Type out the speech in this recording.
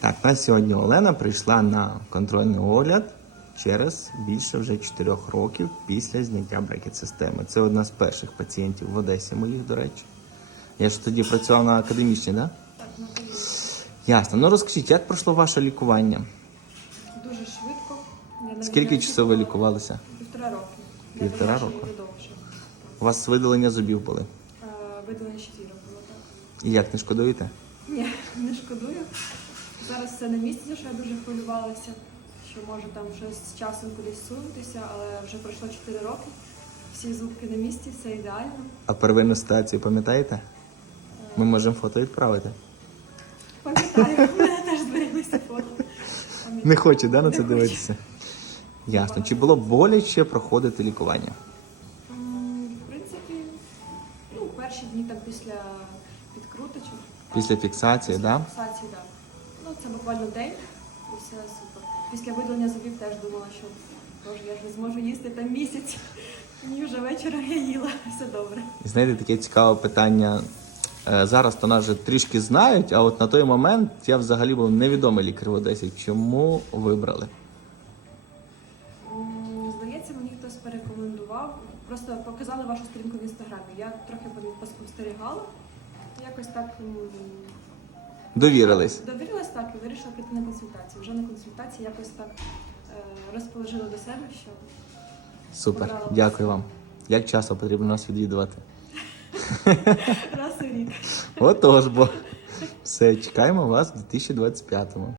Так, на сьогодні Олена прийшла на контрольний огляд через більше вже 4 років після зняття брекет-системи. Це одна з перших пацієнтів в Одесі моїх, до речі. Я ж тоді працював на академічній, так? Да? Так, на коліні. Ясно. Ну розкажіть, як пройшло ваше лікування? Дуже швидко. Я Скільки часу ви лікувалися? Півтора роки. Я Півтора року? У вас видалення зубів були. Е, Видалення щитіра було так. І як не шкодуєте? Ні, не шкодую. Зараз все на місці, за що я дуже хвилювалася, що може там щось з часом кудись сунутися, але вже пройшло 4 роки. Всі зубки на місці, все ідеально. А первинну ситуацію пам'ятаєте? Ми можемо фото відправити. Пам'ятаю, у мене теж збереглися фото. Не хочу, да, на це дивитися? Ясно. Чи було боляче проходити лікування? В принципі, ну, перші дні там після підкруточок. Після фіксації, Після да? фіксації, так. Ну, це буквально день, і все супер. Після видалення зубів теж думала, що боже, я ж не зможу їсти там місяць. Ні, вже вечора я їла, все добре. І знаєте, таке цікаве питання. Е, Зараз то нас вже трішки знають, а от на той момент я взагалі був невідомий лікар в Одесі. Чому вибрали? Здається, мені хтось порекомендував. Просто показали вашу сторінку в інстаграмі. Я трохи поспостерігала. Якось так м, Довірились. Вирішила прийти на консультацію. Вже на консультації якось так е, розположила до себе, що Супер, дякую вам. Як часто потрібно нас відвідувати? раз у рік. Отож, бо все, чекаємо вас в 2025-му.